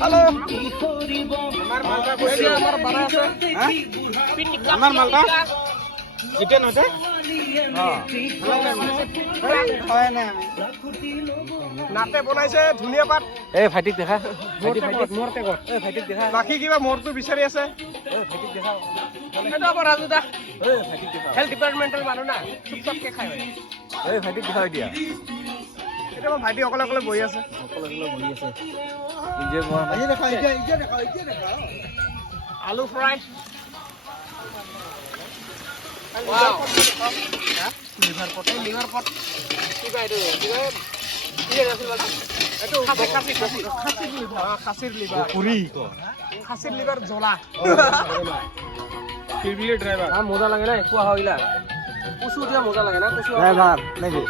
hello আমার মালটা কইছে আমার বাড়া আছে হ্যাঁ আমার মালটা এটা নতে হয় না নাতে বনাইছে ধুনিয়া পাত এই ভাইটিক দেখা মৰতে কত এই ভাইটিক দেখা বাকি কিবা মৰটো বিচাৰি আছে এই ভাইটিক দেখা এটা আমাৰ ৰাজু দা এই ভাইটিক দেখা হেলথ ডিপাৰ্টমেণ্টৰ মানুহ না চুপচাপকে খাই হয় এই ভাইটিক দেখা দিয়া এটা মোৰ ভাইটি অকলে অকলে বহি আছে অকলে অকলে বহি আছে ইনজয় কৰা নাই দেখা আলু ফ্ৰাই ওয়াও লিভার পট কিবা এটো কিবা কি আছিল বলা এটো খাসির লিভার পুরি খাসির লিভার জ্বলা পিলপিলি ড্রাইভার আ মজা লাগে না কোয়া হইলা কুসু দিয়া মজা লাগে না কুসু ড্রাইভার নাকি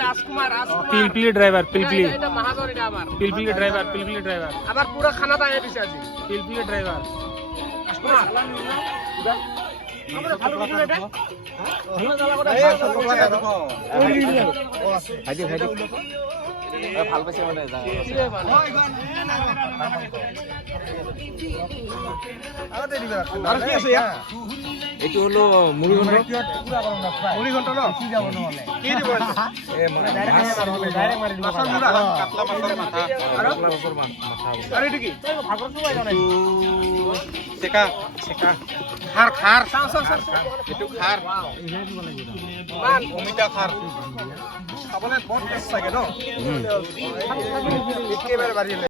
রাজকুমার পিলপিলি ড্রাইভার পিলপিলি এটা মহাজন এটা আমার পিলপিলি ড্রাইভার আবার পুরো খানাটা আইয়া দিছে আজি পিলপিলি ড্রাইভার রাজকুমার আমরা ভালো কিছু এটা ভাইটি ভাল পাইছে মানে আর কি আছে ইয়া এইটো হলো মুড়ি ঘন্ট মুড়ি ঘন্ট ন কি দিব এ মানে ডাইরেক্ট মারি দিব মাছৰ মুড়া কাটলা মাছৰ মাথা আৰু মাছৰ মাথা আৰু এটো কি ভাগৰ চুবাই জানে চেকা খাৰ এইটো খাৰ মান অমিতা খাৰ খাবলৈ বহুত টেষ্ট লাগে ন একেবাৰে বাঢ়ি